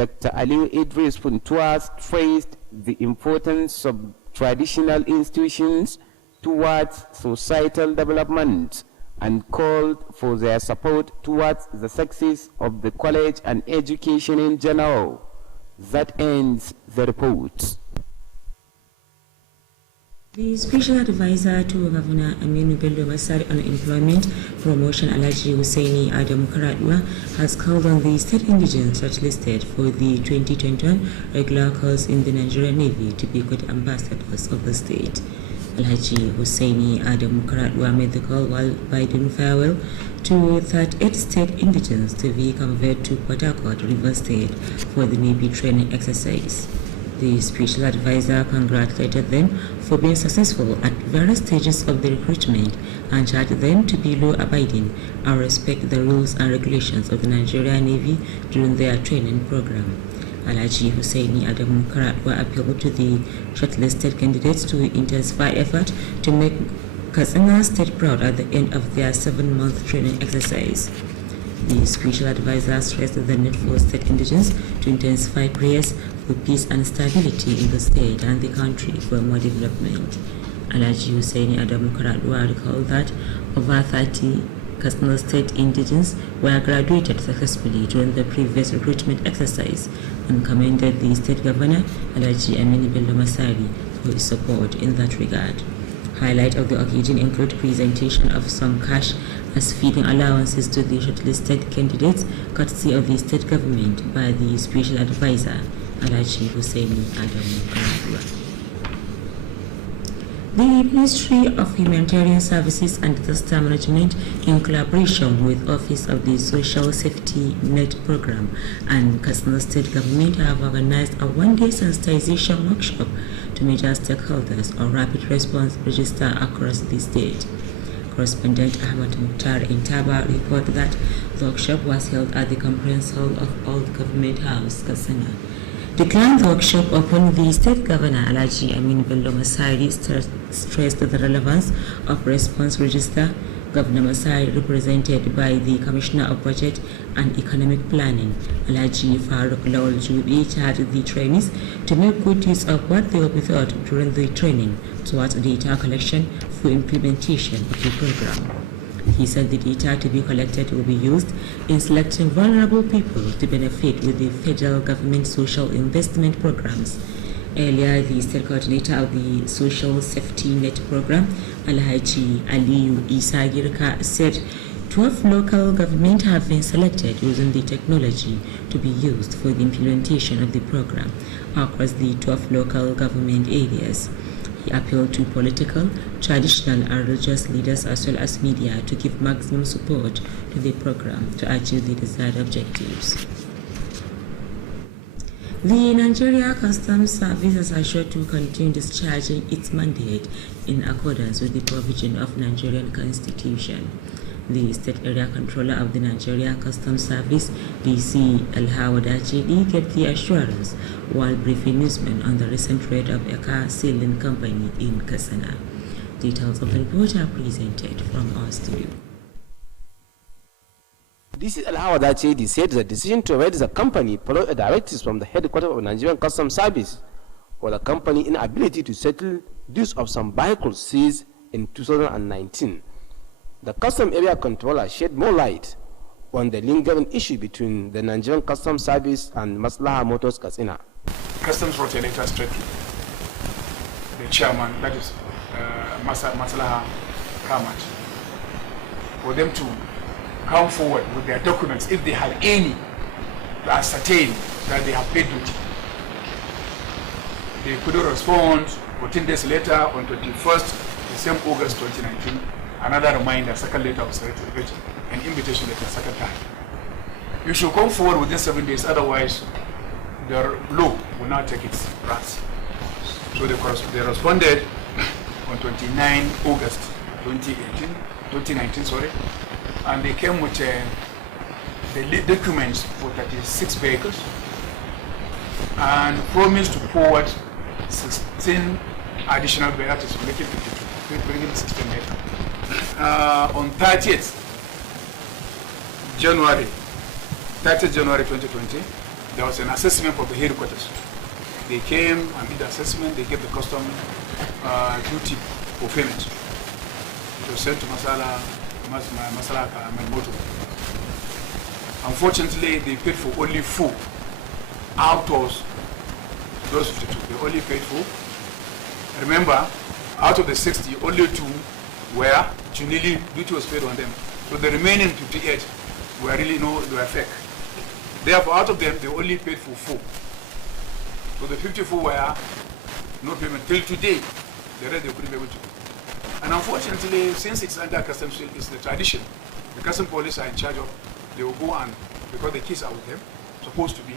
Dr. Ali Idris Puntua stressed the importance of traditional institutions towards societal development and called for their support towards the success of the college and education in general. That ends the report. The Special Advisor to Governor Aminu Bello Masari on Employment Promotion, Alhaji Hussaini Adam Karadwa, has called on the state indigents shortlisted for the 2021 regular course in the Nigerian Navy to be good ambassadors of the state. Alhaji Hussaini Adam Karadwa made the call while bidding farewell to 38 state indigents to be conveyed to Port Harcourt, River State for the Navy training exercise. The Special Advisor congratulated them for being successful at various stages of the recruitment and charged them to be law-abiding and respect the rules and regulations of the Nigerian Navy during their training program. Alhaji Hussaini Adamu Karatwa appealed to the shortlisted candidates to intensify effort to make Katsina State proud at the end of their 7-month training exercise. The Special Advisor stressed the need for state indigents to intensify prayers for peace and stability in the state and the country for more development. Alhaji Hussaini Adamu Karatwa recalled that over 30 Katsina State indigents were graduated successfully during the previous recruitment exercise and commended the State Governor, Alhaji Aminu Bello Masari, for his support in that regard. Highlight of the occasion include presentation of some cash as feeding allowances to the shortlisted candidates, courtesy of the state government by the Special Advisor, Alhaji Hussaini Adamu Karatwa. The Ministry of Humanitarian Services and Disaster Management, in collaboration with Office of the Social Safety Net Program and Katsina State Government, have organized a one-day sensitization workshop to major stakeholders on rapid response register across the state. Correspondent Ahmad Mukhtar in Taba reported that the workshop was held at the Conference Hall of Old Government House, Katsina. Declined the workshop upon the State Governor Alhaji Aminu Bello Masari stressed the relevance of response register. Governor Masari, represented by the Commissioner of Budget and Economic Planning, Alhaji Farooq Lawal Jubi, charged the trainees to make good use of what they will be taught during the training towards data collection for implementation of the program. He said the data to be collected will be used in selecting vulnerable people to benefit with the federal government social investment programs. Earlier, the state coordinator of the Social Safety Net Program, Alhaji Aliyu Isa Girka, said 12 local governments have been selected using the technology to be used for the implementation of the program across the 12 local government areas. He appealed to political, traditional and religious leaders as well as media to give maximum support to the program to achieve the desired objectives. The Nigeria Customs Service is assured to continue discharging its mandate in accordance with the provision of Nigerian Constitution. The State Area Controller of the Nigeria Customs Service, DC Alhawadachi, gave the assurance while briefing newsmen on the recent raid of a car selling company in Katsina. Details of the report are presented from our studio. DC Alhawadachi said the decision to raid the company followed a directive from the headquarters of Nigerian Customs Service for the company inability to settle dues of some vehicles seized in 2019. The Custom Area Controller shed more light on the lingering issue between the Nigerian Customs Service and Maslaha Motors Katsina. Customs wrote a letter straight to the chairman, that is Maslaha Kamat, for them to come forward with their documents if they had any to ascertain that they have paid duty. They couldn't respond. 14 days later, on 21st, the same August 2019, another reminder, second letter was written, an invitation letter, second time. You should come forward within 7 days, otherwise the law will not take its place. So they responded on 29 August 2019, and they came with the documents for 36 vehicles and promised to forward 16 additional vehicles, making 52, bringing 16 vehicles. On 30th January 2020, there was an assessment from the headquarters. They came and did the assessment. They gave the custom duty for payment. It was sent to Masalaka and Moto. Unfortunately, they paid for only 4 out of those 52. They only paid for. Remember, out of the 60, only 2 were genuinely duty was paid on them. So the remaining 58 were really they were fake. Therefore, out of them, they only paid for 4. So the 54 were no payment till today. The rest they couldn't be able to. And unfortunately, since it's under customs, it's the tradition. The custom police are in charge of. They will go and because the keys are with them, supposed to be.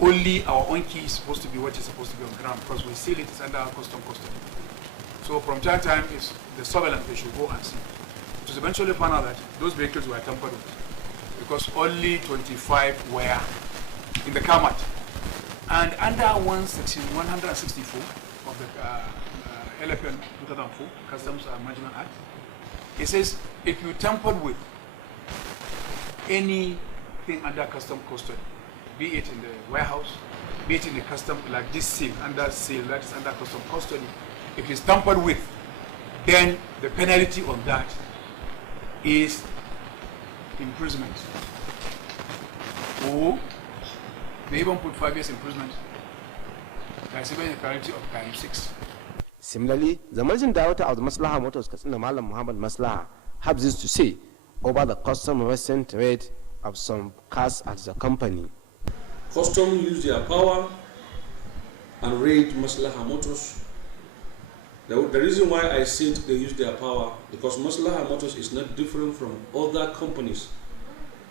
Only our own key is supposed to be what is supposed to be on ground because we seal it is under custom custody. So from time to time, it's the surveillance they should go and see. It was eventually found out that those vehicles were tampered with because only 25 were in the CAMAT. And under section 164 of the LFN 2004, Customs Management Act, it says if you tampered with anything under custom custody, be it in the warehouse, be it in the custom, like this seal, under seal, that is under custom custody, if it's tampered with, then the penalty on that is imprisonment. Or they even put 5 years imprisonment. That's even a penalty of times 6. Similarly, the managing director of the Maslaha Motors, Katsina Malam Muhammad Maslaha, has this to say over the custom recent raid of some cars at the company. Custom use their power and raid Maslaha Motors. The reason why I said they use their power, because Maslaha Motors is not different from other companies.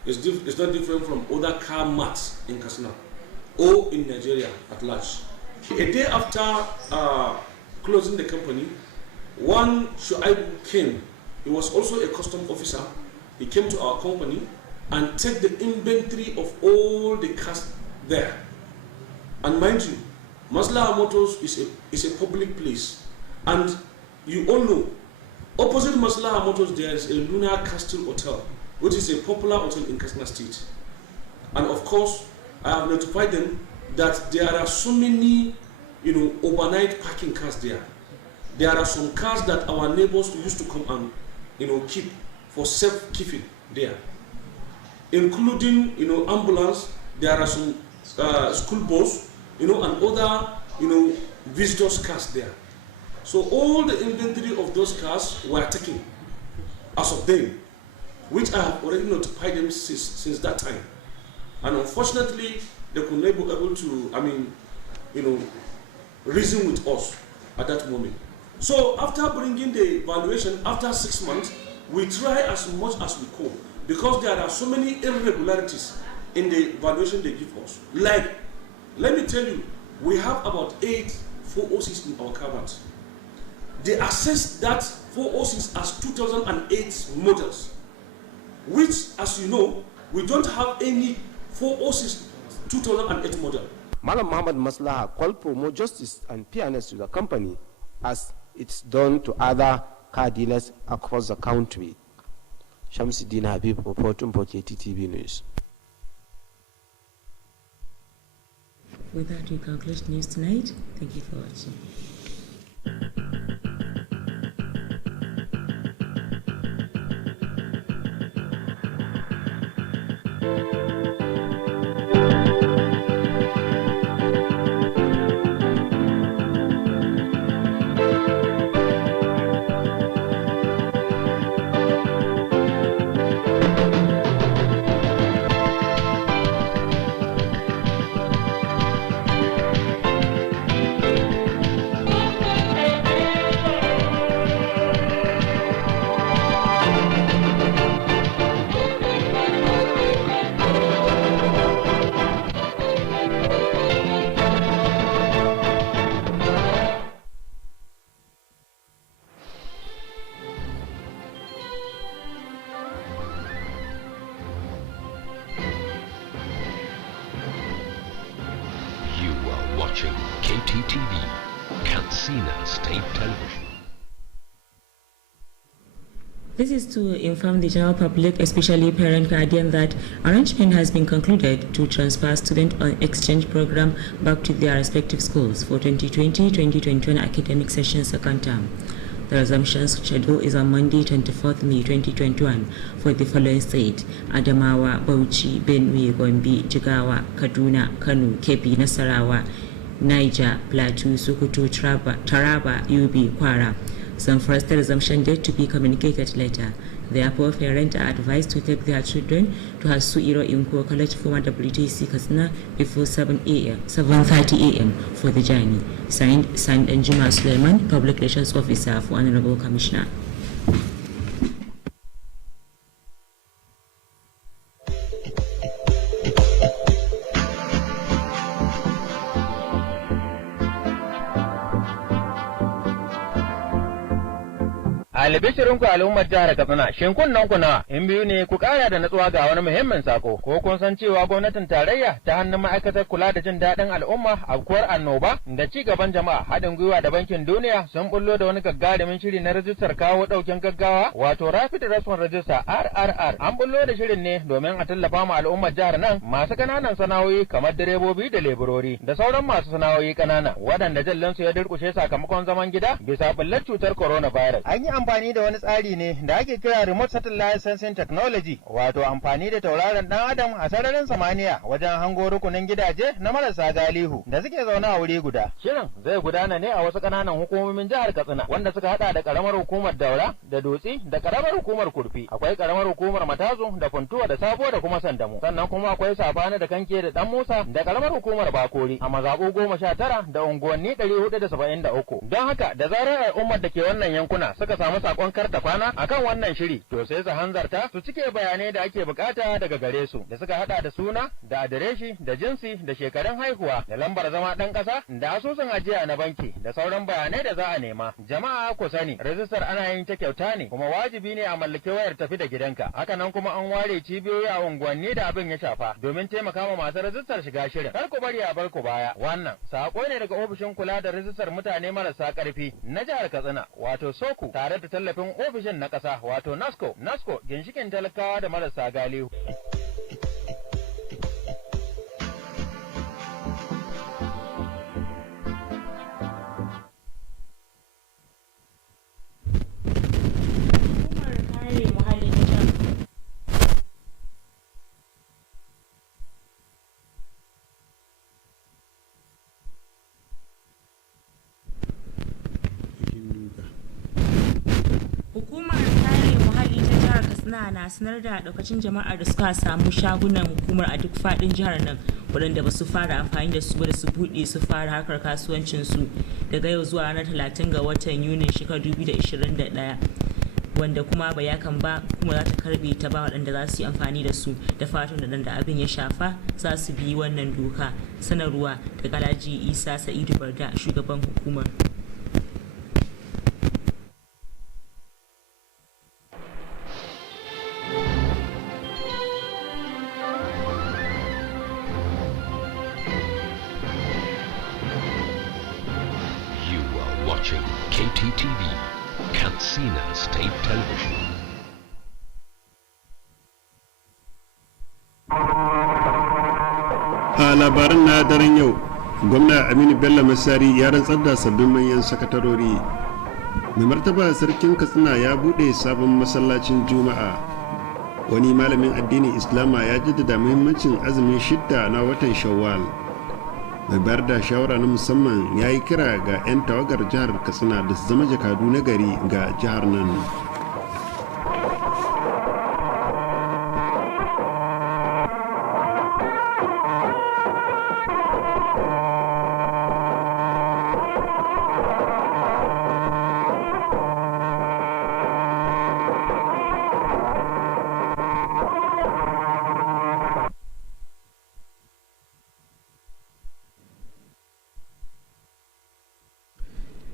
It's not different from other car mats in Katsina or in Nigeria at large. A day after closing the company, one Shuaib came. He was also a custom officer. He came to our company and took the inventory of all the cars there. And mind you, Maslaha Motors is a public place. And you all know, opposite Maslaha Motors there is a Lunar Castle Hotel, which is a popular hotel in Katsina State. And of course, I have notified them that there are so many, overnight parking cars there. There are some cars that our neighbors used to come and, keep for safekeeping there, including, ambulance. There are some school bus, and other, visitors cars there. So all the inventory of those cars were taken as of then, which I have already notified them since that time. And unfortunately, they could not be able to, reason with us at that moment. So after bringing the valuation, after 6 months, we try as much as we could because there are so many irregularities in the valuation they give us. Like, let me tell you, we have about 8 406 in our cabinet. They assess that 406 as 2008 models, which, as you know, we don't have any 406 2008 model. Malam Muhammad Maslaha called for more justice and fairness to the company as it's done to other car dealers across the country. Shamsuddin Habib reporting for Kttv News. With that, we conclude news tonight. Thank you for watching. Watching Kttv, Katsina State Television. This is to inform the general public, especially parent guardian, that arrangement has been concluded to transfer student on exchange program back to their respective schools for 2020-2021 academic session second term. The resumption schedule is on Monday, 24th May 2021 for the following state: Adamawa, Bauchi, Benue, Gombe, Jigawa, Kaduna, Kano, Kebbi, Nasarawa, Niger, Plateau, Sokoto, Taraba, Yobe, Kwara. Some first resumption date to be communicated later. Therefore, parents are advised to take their children to Hasu Iro Inko College for WTC Kasna before 7:30 a.m. for the journey. Signed Njuma Suleiman, Public Relations Officer for Honorable Commissioner. Albishirinku al'ummar jihar Katsina, shin kunnen ku nawa? In biyu ne ku kara da natsuwa ga wani muhimmin sako. Ko kun san cewa gwamnatin tarayya ta hannun ma'aikatar kula da jin daɗin al'umma, afkuwar annoba da ci gaban jama'a, haɗin gwiwa da bankin duniya sun bullo da wani gagarumin shiri na rajistar kawo ɗaukin gaggawa, wato Rapid Response Register RRR. An bullo da shirin ne domin a tallafa ma al'ummar jihar nan masu ƙananan sana'o'i kamar direbobi da leburori da sauran masu sana'o'i ƙanana waɗanda jallansu ya durƙushe sakamakon zaman gida bisa ɓullar cutar coronavirus. An yi amfani da wani tsari ne da ake kira remote satellite sensing technology, wato amfani da tauraron dan adam a sararin samaniya wajen hango rukunin gidaje na marasa galihu da suke zaune a wuri guda. Shirin zai gudana ne a wasu kananan hukumomin jihar Katsina wanda suka hada da karamar hukumar Daura da Dutse da karamar hukumar Kurfi, akwai karamar hukumar Matazu da Funtuwa da Sabo da kuma Sandamu, sannan kuma akwai Safana da Kanke da Dan Musa da karamar hukumar Bakori a mazabu 19 da unguwanni 473. Don haka da zarar al'ummar da ke wannan yankuna suka samu sakon karta kwana akan wannan shiri, to sai su hanzarta su cike bayanai da ake bukata daga gare su da suka hada da suna da adireshi da jinsi da shekarun haihuwa da lambar zama dan kasa da asusun ajiya na banki da sauran bayanai da za a nema. Jama'a ku sani rajistar ana yin ta kyauta ne kuma wajibi ne a mallaki wayar tafi da gidanka. Haka nan kuma an ware cibiyoyi a unguwanni da abin ya shafa domin taimaka ma masu rajistar shiga shirin. Kar ku bari a bar ku baya. Wannan sako ne daga ofishin kula da rajistar mutane marasa karfi na jihar Katsina, wato Soku, tare da tallafin ofishin na ƙasa, wato NASCO ginshikin talakawa da marasa galihu. Hukumar kare muhalli ta jihar Katsina na sanar da daukacin jama'ar da suka samu shagunan hukumar a duk fadin jihar nan waɗanda ba su fara amfani da su ba da su buɗe su fara harkar kasuwancin su daga yau zuwa ranar 30 ga watan Yunin shekarar 2021, wanda kuma ba yakan ba kuma za ta karbe ta ba waɗanda za su yi amfani da su. Da fatan da abin ya shafa za su bi wannan doka. Sanarwa daga Alhaji Isa Sa'idu Barda, shugaban hukumar. Watching Kttv, Katsina State Television. A labaran na daren yau, gwamna Aminu Bello Masari ya rantsar da sabbin manyan sakatarori. Mai martaba sarkin Katsina ya bude sabon masallacin Juma'a. Wani malamin addinin Islama ya jaddada muhimmancin azumin shidda na watan Shawwal. Mai bayar da shawara na musamman ya yi kira ga 'yan tawagar jihar Katsina da su zama jakadu na gari ga jihar nan.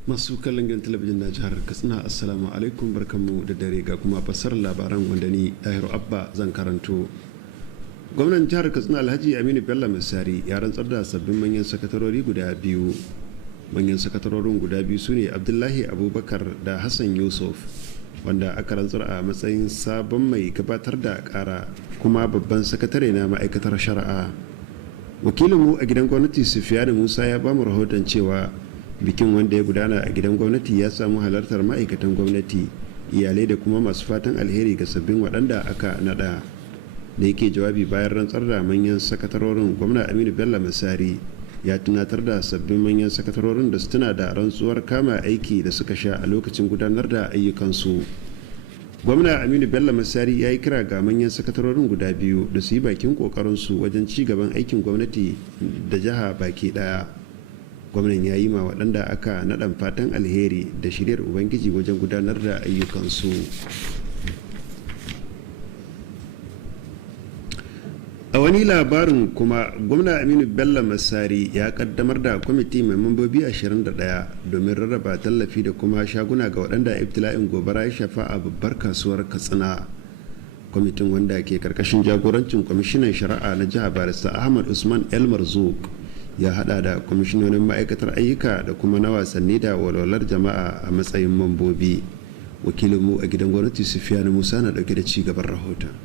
Masu kallon gidan talabijin na jihar Katsina, assalamu alaikum, barkanmu da dare ga kuma fassarar labaran wanda ni Dahiru Abba zan karanto. Gwamnan jihar Katsina Alhaji Aminu Bello Masari ya rantsar da sabbin manyan sakatarori guda biyu. Manyan sakatarorin guda biyu su ne Abdullahi Abubakar da Hassan Yusuf. wanda aka rantsar a matsayin sabon mai gabatar da kara kuma babban sakatare na ma'aikatar shari'a. Wakilinmu a gidan gwamnati Sufiyanu Musa ya bamu rahoton cewa bikin wanda ya gudana a gidan gwamnati ya samu halartar ma'aikatan gwamnati, iyalai da kuma masu fatan alheri ga sabbin waɗanda aka nada. Da yake jawabi bayan rantsar da manyan sakatarorin, gwamna Aminu Bello Masari ya tunatar da sabbin manyan sakatarorin da su tuna da rantsuwar kama aiki da suka sha a lokacin gudanar da ayyukansu. Gwamna Aminu Bello Masari ya yi kira ga manyan sakatarorin guda biyu da su yi bakin kokarinsu wajen ci gaban aikin gwamnati da jiha baki daya. Gwamnan ya yi ma waɗanda aka naɗan fatan alheri da shiryar ubangiji wajen gudanar da ayyukansu. A wani labarin kuma, gwamna Aminu Bello Masari ya kaddamar da kwamiti mai mambobi 21 domin rarraba tallafi da kuma shaguna ga waɗanda ibtila'in gobara ya shafa a babbar kasuwar Katsina. Kwamitin, wanda ke karkashin jagorancin kwamishinan shari'a na jihar Barista Ahmad Usman El Marzuk, ya hada da kwamishinonin ma'aikatar ayyuka da kuma na wasanni da walwalar jama'a a matsayin mambobi. Wakilinmu a gidan gwamnati Sufiyanu Musa na dauke da ci gaban rahoton.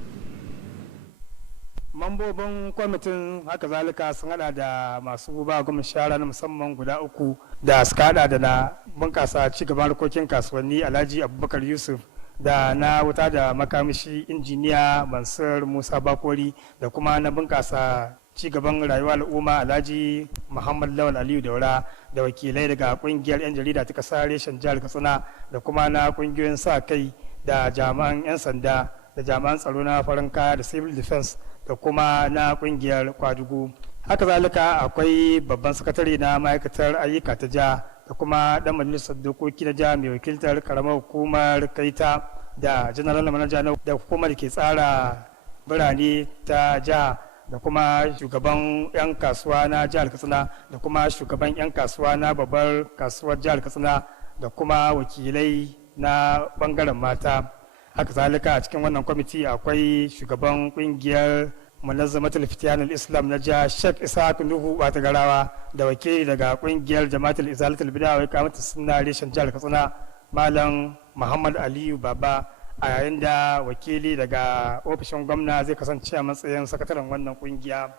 Mambobin kwamitin haka zalika sun hada da masu ba gwamnati shara na musamman guda 3 da suka hada da na bunkasa cigaban harkokin kasuwanni Alhaji Abubakar Yusuf, da na wuta da makamashi injiniya Mansur Musa Bakori, da kuma na bunkasa cigaban rayuwar al'umma Alhaji Muhammad Lawal Aliyu Daura, da wakilai daga kungiyar 'yan jarida ta kasar reshen jihar Katsina, da kuma na kungiyoyin sa kai da jami'an 'yan sanda da jami'an tsaro na farin kaya da civil defense, da kuma na kungiyar kwadugu. Haka zalika akwai babban sakatare na ma'aikatar ayyuka ta jiha da kuma dan majalisar dokoki na jiha mai wakiltar karamar hukumar Kaita, da general manager da hukumar ke tsara birane ta jiha, da kuma shugaban 'yan kasuwa na jihar Katsina, da kuma shugaban 'yan kasuwa na babbar kasuwar jihar Katsina, da kuma wakilai na bangaren mata. Haka zalika a cikin wannan kwamiti akwai shugaban kungiyar Munazzamatul Fitiyanul Islam na jiha Sheikh Ishaq Nuhu Batagarawa, da wakili daga kungiyar Jama'atul Izalatul Bid'a wa Iqamatus Sunna reshen jihar Katsina Malam Muhammad Aliyu Baba, a yayin da wakili daga ofishin gwamna zai kasance a matsayin sakataren wannan kungiya.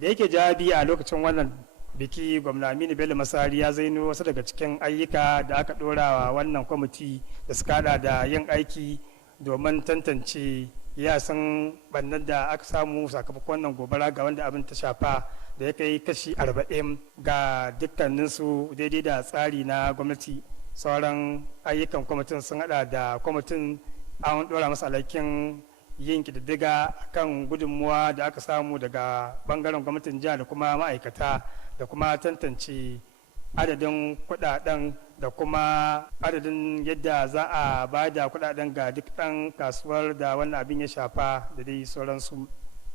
Da yake jawabi a lokacin wannan biki, gwamna Aminu Bello Masari ya zaino wasu daga cikin ayyuka da aka dora wa wannan kwamiti da suka hada da yin aiki domin tantance yasan bannan da aka samu sakamakon wannan gobara ga wanda abin ta shafa, da ya kai kashi 40 ga dukkaninsu daidai da tsari na gwamnati. Sauran ayyukan kwamitin sun hada da kwamitin an dora masa alhakin yin kididdiga kan gudunmuwa da aka samu daga bangaren gwamnatin jiha da kuma ma'aikata, da kuma tantance adadin kudaden da kuma adadin yadda za a ba da kudaden ga duk ɗan kasuwar da wannan abin ya shafa da dai sauransu.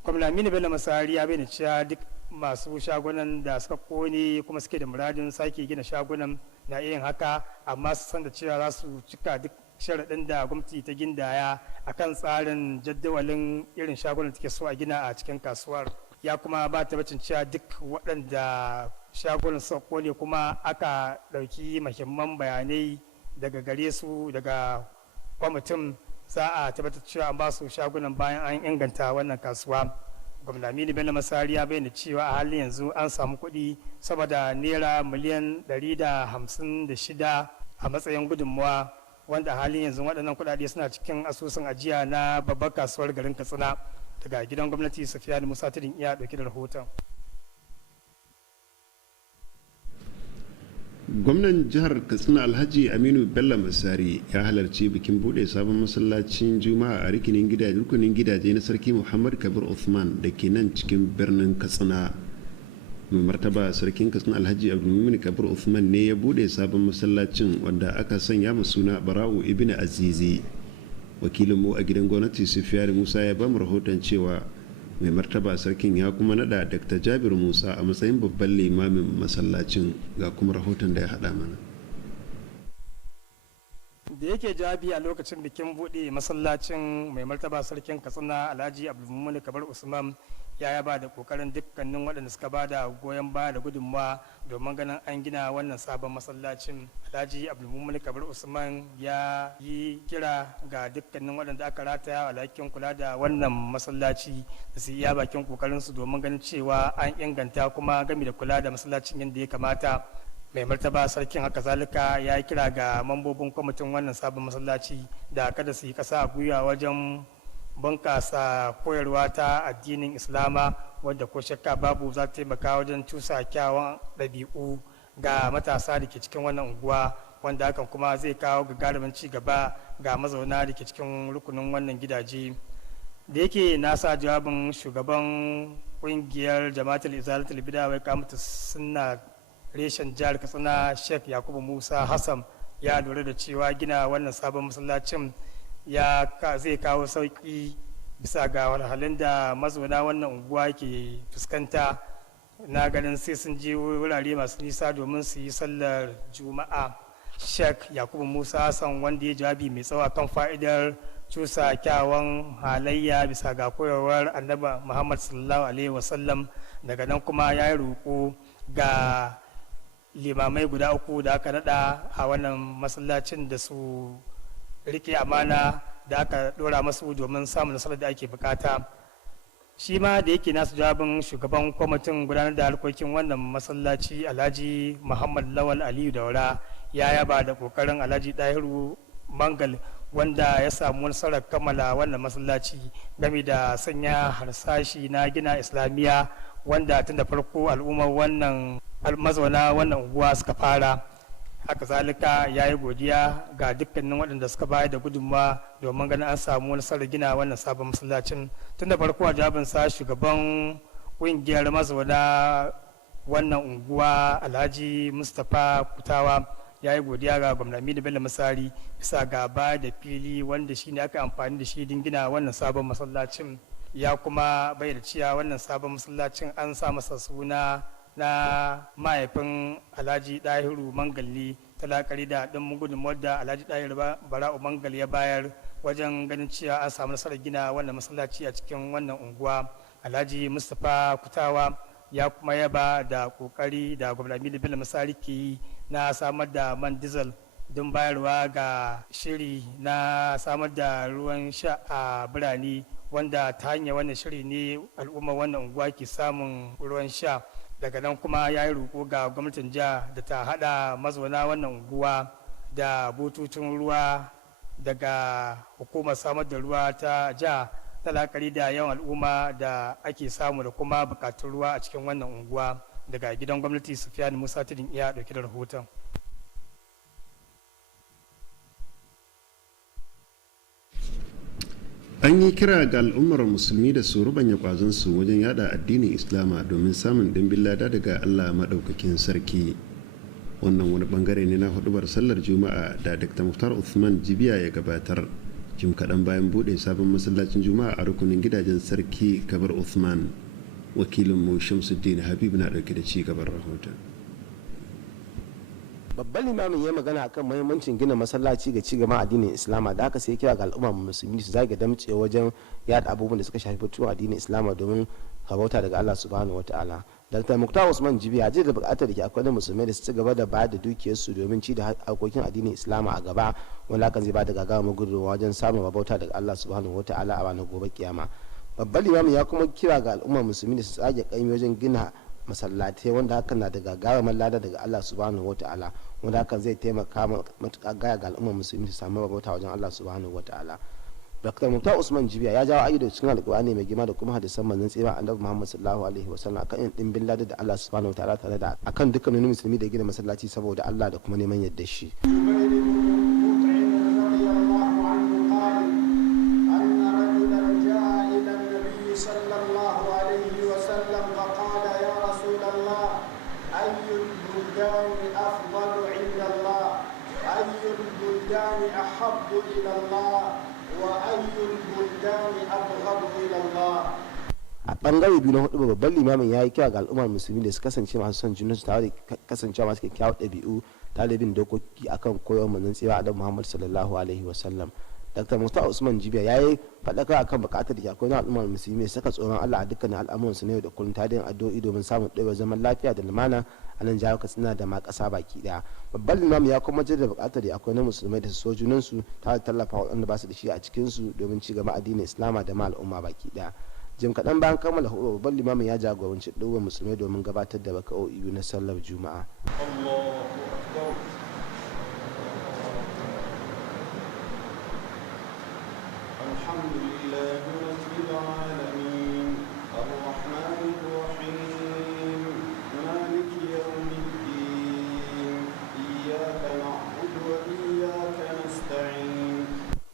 Gwamna Aminu Bello Masari ya bayyana cewa duk masu shagunan da suka kone kuma suke da muradin sake gina shagunan na yin haka, amma su san da cewa za su cika duk sharaɗin da gwamnati ta gindaya akan tsarin jadawalin irin shagunan da take so a gina a cikin kasuwar. Ya kuma ba tabbacin cewa duk waɗanda shagunan suka kone kuma aka ɗauki muhimman bayanai daga gare su daga kwamitin, za a tabbatar cewa an ba su shagunan bayan an inganta wannan kasuwa. Gwamna Aminu Bello Masari ya bayyana cewa a halin yanzu an samu kuɗi sama da naira miliyan 156 a matsayin gudunmuwa, wanda a halin yanzu waɗannan kuɗaɗe suna cikin asusun ajiya na babbar kasuwar garin Katsina. Daga gidan gwamnati Sufiyanu Musa Tudun iya ɗauki da rahoton. Gwamnan jihar Katsina Alhaji Aminu Bello Masari ya halarci bikin bude sabon masallacin Juma'a a rukunin gidaje na Sarki Muhammad Kabir Uthman da ke nan cikin birnin Katsina. Mai martaba Sarkin Katsina Alhaji Abdulmumin Kabir Uthman ne ya bude sabon masallacin, wanda aka sanya mu suna Bara'u Ibn Azizi. Wakilinmu a gidan gwamnati Sufiyanu Musa ya ba mu rahoton cewa mai martaba sarkin ya kuma nada Dr. Jabir Musa a matsayin babban limamin masallacin, ga kuma rahoton da ya hada mana. Da yake jawabi a lokacin bikin bude masallacin, mai martaba sarkin Katsina Alhaji Abdulmumin Kabir Usman ya yaba da kokarin dukkanin waɗanda suka ba da goyon baya da gudunmawa domin ganin an gina wannan sabon masallacin. Alhaji Abdulmumin Kabir Usman ya yi kira ga dukkanin waɗanda aka rataya alhakin kula da wannan masallaci da su iya bakin kokarin su domin ganin cewa an inganta kuma gami da kula da masallacin yadda ya kamata. Mai martaba sarkin haka zalika ya kira ga mambobin kwamitin wannan sabon masallaci da kada su yi kasa a gwiwa wajen bunƙasa koyarwa ta addinin Islama wadda ko shakka babu za ta taimaka wajen cusa kyawun ɗabi'u ga matasa da ke cikin wannan unguwa, wanda hakan kuma zai kawo gagarumin ci gaba ga mazauna da ke cikin rukunin wannan gidaje. Da yake nasa jawabin shugaban ƙungiyar Jama'atul Izalatul Bid'a wai kamata sunna reshen jihar Katsina Sheikh Yakubu Musa Hassan ya lura da cewa gina wannan sabon masallacin zai kawo sauki bisa ga wahalhalun da mazauna wannan unguwa ke fuskanta na ganin sai sun je wurare masu nisa domin su yi sallar juma'a. Sheikh Yakubu Musa Hassan wanda ya jawabi mai tsawo kan fa'idar cusa kyawun halayya bisa ga koyarwar Annabi Muhammad sallallahu alaihi wasallam, daga nan kuma ya yi roƙo ga limamai guda 3 da aka nada a wannan masallacin da su rike amana da aka dora masu domin samun nasarar da ake bukata. Shi ma da yake nasu jawabin shugaban kwamitin gudanar da harkokin wannan masallaci Alhaji Muhammad Lawal Aliyu Daura ya yaba da kokarin Alhaji Dahiru Mangal wanda ya samu nasarar kammala wannan masallaci game da sanya harsashi na gina Islamiyya wanda tun da farko al'ummar wannan mazauna wannan unguwa suka fara. Haka zalika ya yi godiya ga dukkanin waɗanda suka bayar da gudunmawa domin ganin an samu nasarar gina wannan sabon masallacin. Tun da farko a jawabinsa shugaban ƙungiyar mazauna wannan unguwa Alhaji Mustapha Kutawa ya yi godiya ga gwamna Aminu Bello Masari bisa ga ba da fili wanda shi ne aka amfani da shi don gina wannan sabon masallacin. Ya kuma bayyana cewa wannan sabon masallacin an sa masa suna na mahaifin Alhaji Dahiru Mangali, talakari da ɗin gudunmawar da Alhaji Dahiru Bara'u Mangal ya bayar wajen ganin cewa an samu nasarar gina wannan masallaci a cikin wannan unguwa. Alhaji Mustapha Kutawa ya kuma yaba da kokari da gwamnati da Bello Masari ke yi na samar da man diesel don bayarwa ga shiri na samar da ruwan sha a birane, wanda ta hanyar wannan shiri ne al'ummar wannan unguwa ke samun ruwan sha. Daga nan kuma ya yi roƙo ga gwamnatin jiha da ta haɗa mazauna wannan unguwa da bututun ruwa daga hukumar samar da ruwa ta jiha, talakari da yawan al'umma da ake samu da kuma bukatun ruwa a cikin wannan unguwa. Daga gidan gwamnati Sufiyanu Musa Tudun iya ɗauke da rahoton. An yi kira ga al'ummar musulmi da su rubanya kwazonsu wajen yada addinin Islama domin samun dimbin lada daga Allah maɗaukakin sarki. Wannan wani bangare ne na hudubar sallar Juma'a da Dr. Muftar Uthman Jibiya ya gabatar jim kaɗan bayan buɗe sabon masallacin Juma'a a rukunin gidajen sarki Kabir Uthman. Wakilinmu Shamsuddin Habib na ɗauke da ci gaban rahoton. Babban limamin ya magana akan muhimmancin gina masallaci ga cigaban addinin Islama, da haka sai kira ga al'umma musulmi su zage damtse wajen yada abubuwan da suka shafi fitowar addinin Islama domin rabauta daga Allah subhanahu wataala. Dr. Muktar Usman Jibi ya da bukatar da ke akwai musulmai da su ci gaba da bayar da dukiyarsu domin ci da harkokin addinin Islama a gaba, wanda hakan zai ba da gagarumar gudunmawa wajen samun rabauta daga Allah subhanahu wataala a ranar gobe kiyama. Babban limamin ya kuma kira ga al'umma musulmi da su tsage kaimi wajen gina masallatai, wanda hakan na da gagarumar lada daga Allah subhanahu wataala, wanda hakan zai taimaka matuƙa gaya ga al'ummar musulmi su samu rabauta wajen Allah subhanahu wataala. Dr. Muktar Usman Jibiya ya jawo ayyuka cikin alƙur'ani mai girma da kuma hadisan manzon tsira Annabi Muhammad sallallahu alaihi wasallam akan yin dimbin lada da Allah subhanahu wataala tare da akan dukkanin musulmi da gina masallaci saboda Allah da kuma neman yardar shi. أحب إلى الله وأي البلدان أبغض إلى الله. A bangare biyu na hudu babban limamin ya yi kira ga al'ummar musulmi da su kasance masu son junansu tare da kasancewa masu kyakkyawar ɗabi'u tare da bin dokoki akan koyarwar manzon tsira Annabi Muhammad sallallahu alaihi wasallam. Dr. Musta Usman Jibiya ya yi faɗaka akan buƙatar da akwai na al'ummar musulmi saka tsoron Allah a dukkanin al'amuransu na yau da kullum ta da addu'o'i domin samun ɗaya zaman lafiya da lumana a nan jihar Katsina da ma ƙasa baki ɗaya. Babban limami ya kuma jaddada buƙatar da akwai na musulmai da su so junansu ta da tallafa waɗanda ba su da shi a cikinsu domin ci gaba addinin Islama da ma al'umma baki ɗaya. Jim kaɗan bayan kammala hudu babban limamin ya jagoranci ɗuwar musulmai domin gabatar da raka'o'i na sallar juma'a.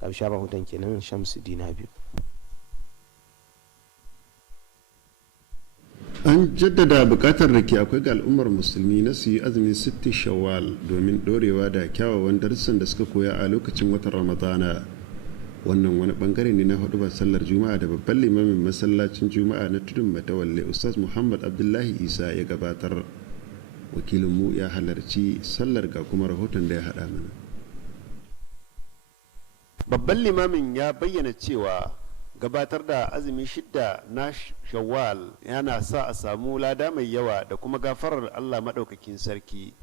Ƙarshen rahoton kenan Shamsuddin Habib. An jaddada bukatar da ke akwai ga al'ummar musulmi na su yi azumin sitti shawwal domin dorewa da kyawawan darussan da suka koya a lokacin watan ramadana. Wannan wani bangare ne na hudubar sallar juma'a da babban limamin masallacin juma'a na tudun matawalle ustaz Muhammad Abdullahi Isa ya gabatar. Wakilinmu ya halarci sallar ga kuma rahoton da ya haɗa mana. Babban limamin ya bayyana cewa gabatar da azumi 6 na shawwal yana sa a samu lada mai yawa da kuma gafarar Allah maɗaukakin sarki.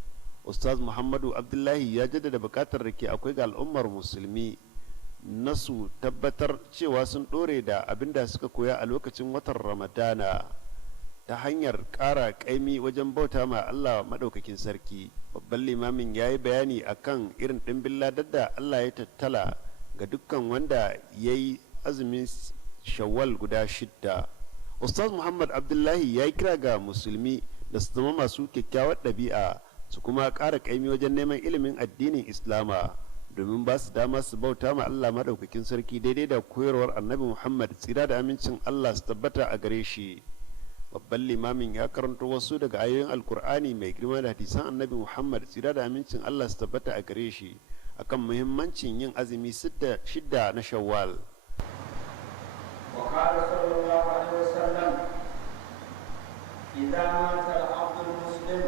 Ustaz Muhammadu Abdullahi ya jaddada bukatar da ke akwai ga al'ummar musulmi na su tabbatar cewa sun ɗore da abin da suka koya a lokacin watan Ramadana ta hanyar ƙara ƙaimi wajen bauta ma Allah maɗaukakin sarki. Babban limamin ya yi bayani akan irin ɗimbin ladar da Allah ya tattala ga dukkan wanda ya yi azumin shawwal guda 6. Ustaz Muhammad Abdullahi ya yi kira ga musulmi da su zama masu kyakkyawar ɗabi'a su kuma ƙara ƙaimi wajen neman ilimin addinin Islama domin ba su dama su bauta ma Allah maɗaukakin sarki daidai da koyarwar annabi Muhammad tsira da amincin Allah su tabbata a gare shi. Babban limamin ya karanto wasu daga ayoyin Alkur'ani mai girma da hadisan annabi Muhammad tsira da amincin Allah su tabbata a gare shi akan muhimmancin yin azumi 6 na shawwal. وقال صلى الله عليه وسلم إذا مات العبد المسلم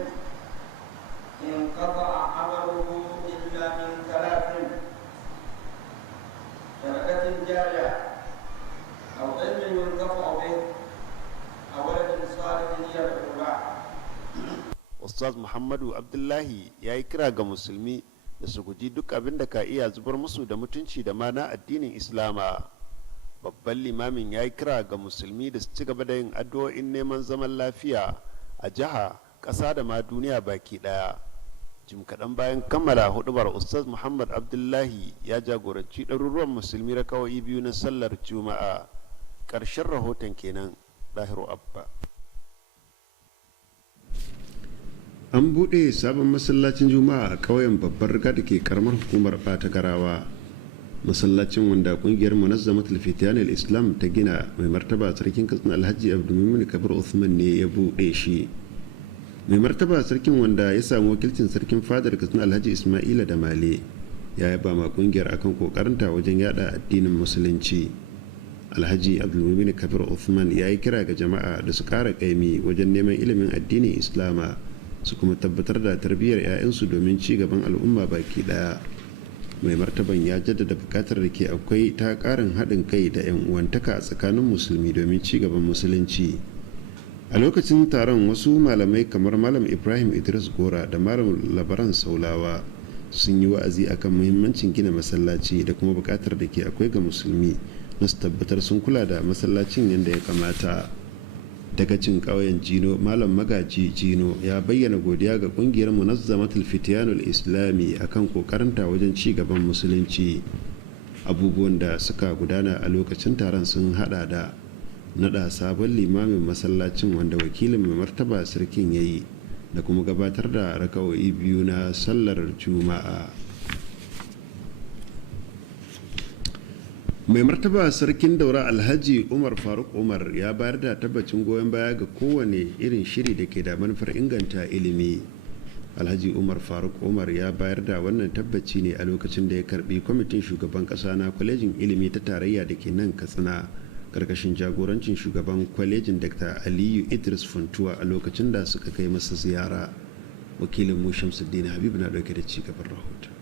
انقطع عمله إلا من 3: صدقة جارية أو علم ينتفع به أو ولد صالح يدعو له. Ustaz Muhammadu Abdullahi ya yi kira ga musulmi da su guji duk abin da ka iya zubar musu da mutunci da mana addinin Islama. Babban limamin ya yi kira ga musulmi da su ci gaba da yin addu'o'in neman zaman lafiya a jiha, ƙasa da ma duniya baki ɗaya. Jim kaɗan bayan kammala hudubar Ustaz Muhammad Abdullahi ya jagoranci ɗaruruwan musulmi raka'o'i 2 na sallar Juma'a. Ƙarshen rahoton kenan, Dahiru Abba. An buɗe sabon masallacin Juma'a a ƙauyen babbar riga da ke karamar hukumar Batagarawa. Masallacin wanda kungiyar Munazzamat al Islam ta gina mai martaba sarkin Katsina Alhaji Abdulmumin Kabir Uthman ne ya buɗe shi. Mai martaba sarkin wanda ya samu wakilcin sarkin fadar Katsina Alhaji Ismaila da Male ya yaba ma kungiyar akan kokarinta wajen yada addinin musulunci. Alhaji Abdulmumin Kabir Uthman ya yi kira ga jama'a da su kara kaimi wajen neman ilimin addinin Islama su kuma tabbatar da tarbiyyar 'ya'yansu domin ci gaban al'umma baki daya. Mai martaban ya jaddada bukatar da ke akwai ta karin haɗin kai da 'yan uwantaka a tsakanin musulmi domin ci gaban musulunci. A lokacin taron wasu malamai kamar Malam Ibrahim Idris Gora da Malam Labaran Saulawa sun yi wa'azi akan muhimmancin gina masallaci da kuma bukatar da ke akwai ga musulmi na su tabbatar sun kula da masallacin yadda ya kamata. Daga cin ƙauyen Jino, Malam Magaji Jino ya bayyana godiya ga ƙungiyar Munazzamatul Fitiyanul Islami akan kokarinta wajen ci gaban musulunci. Abubuwan da suka gudana a lokacin taron sun hada da nada sabon limamin masallacin wanda wakilin mai martaba sarkin ya yi da kuma gabatar da raka'o'i 2 na sallar Juma'a. Mai martaba sarkin Daura Alhaji Umar Faruk Umar ya bayar da tabbacin goyon baya ga kowane irin shiri da ke da manufar inganta ilimi. Alhaji Umar Faruk Umar ya bayar da wannan tabbaci ne a lokacin da ya karbi kwamitin shugaban kasa na kwalejin ilimi ta tarayya da ke nan Katsina karkashin jagorancin shugaban kwalejin Dr. Aliyu Idris Funtuwa a lokacin da suka kai masa ziyara. Wakilin mu Shamsuddin Habib na dauke da ci gaban rahoton.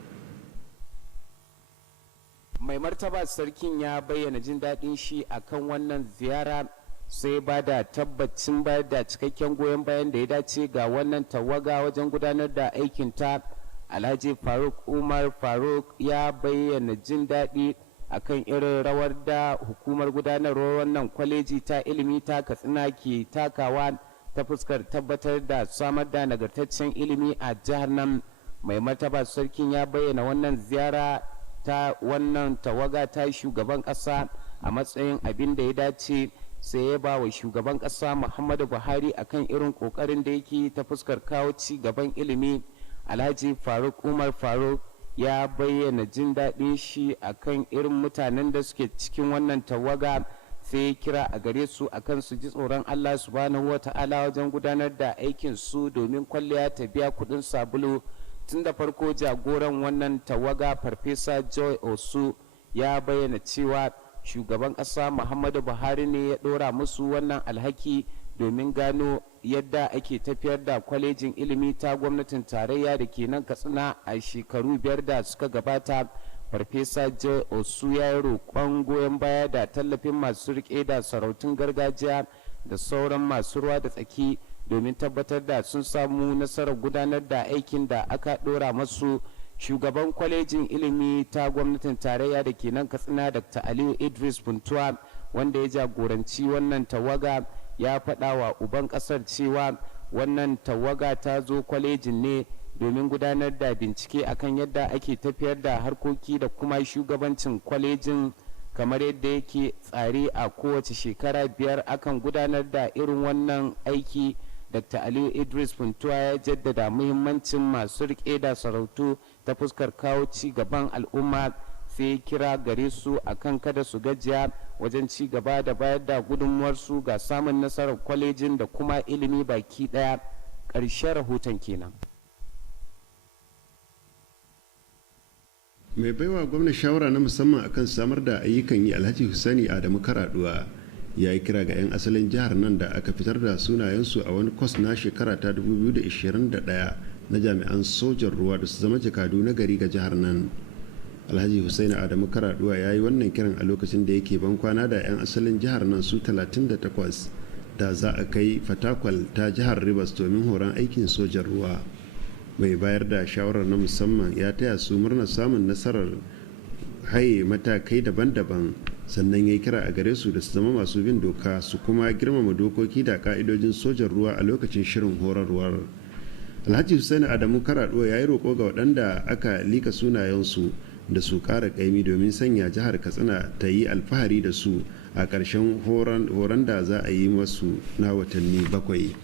mai martaba sarkin ya bayyana jin daɗin shi akan wannan ziyara, sai ba da tabbacin bayar da cikakken goyon bayan da ya dace ga wannan tawaga wajen gudanar da aikinta. Alhaji Faruk Umar Faruk ya bayyana jin daɗi akan irin rawar da hukumar gudanarwar wannan kwaleji ta ilimi ta Katsina ke takawa ta fuskar tabbatar da samar da nagartaccen ilimi a jihar nan. Mai martaba sarkin ya bayyana wannan ziyara ta wannan tawaga ta shugaban ƙasa a matsayin abin da ya dace, sai ya ba wa shugaban ƙasa Muhammadu Buhari akan irin ƙoƙarin da yake ta fuskar kawo ci gaban ilimi. Alhaji Faruk Umar Faruk ya bayyana jin daɗin shi akan irin mutanen da suke cikin wannan tawaga, sai ya kira a gare su akan su ji tsoron Allah subhanahu wata'ala wajen gudanar da aikin su domin kwalliya ta biya kuɗin sabulu. Tun da farko jagoran wannan tawaga Farfesa Joy Osu ya bayyana cewa shugaban ƙasa Muhammadu Buhari ne ya ɗora musu wannan alhaki domin gano yadda ake tafiyar da kwalejin ilimi ta gwamnatin tarayya da ke nan Katsina a shekaru 5 da suka gabata. Farfesa Joy Osu ya yi roƙon goyon baya da tallafin masu riƙe da sarautun gargajiya da sauran masu ruwa da tsaki domin tabbatar da sun samu nasarar gudanar da aikin da aka ɗora masu. Shugaban kwalejin ilimi ta gwamnatin tarayya da ke nan Katsina Dr. Aliyu Idris Funtuwa, wanda ya jagoranci wannan tawaga, ya faɗa wa uban ƙasar cewa wannan tawaga ta zo kwalejin ne domin gudanar da bincike akan yadda ake tafiyar da harkoki da kuma shugabancin kwalejin kamar yadda yake tsare a kowace shekara 5 akan gudanar da irin wannan aiki. Dr. Aliyu Idris Funtuwa ya jaddada muhimmancin masu riƙe da sarautu ta fuskar kawo ci gaban al'umma, sai kira gare su akan kada su gajiya wajen ci gaba da bayar da gudunmuwarsu ga samun nasarar kwalejin da kuma ilimi baki ɗaya. Ƙarshen rahoton kenan. Mai baiwa gwamna shawara na musamman akan samar da ayyukan yi Alhaji Husaini Adamu Karaduwa ya yi kira ga 'yan asalin jihar nan da aka fitar da sunayensu a wani kwas na shekara ta 2021 na jami'an sojan ruwa da su zama jakadu na gari ga jihar nan. Alhaji Husaini Adamu Karaduwa ya yi wannan kiran a lokacin da yake ban kwana da 'yan asalin jihar nan su 38 da za a kai Fatakwal ta jihar Rivers domin horon aikin sojan ruwa. Mai bayar da shawarar na musamman ya taya su murnar samun nasarar haye matakai daban-daban, sannan ya yi kira a gare su da su zama masu bin doka su kuma girmama dokoki da ka'idojin sojan ruwa a lokacin shirin horarwar. Alhaji Hussaini Adamu Karaduwa ya yi roƙo ga waɗanda aka lika sunayensu da su ƙara ƙaimi domin sanya jihar Katsina ta yi alfahari da su a ƙarshen horon da za a yi masu na watanni 7.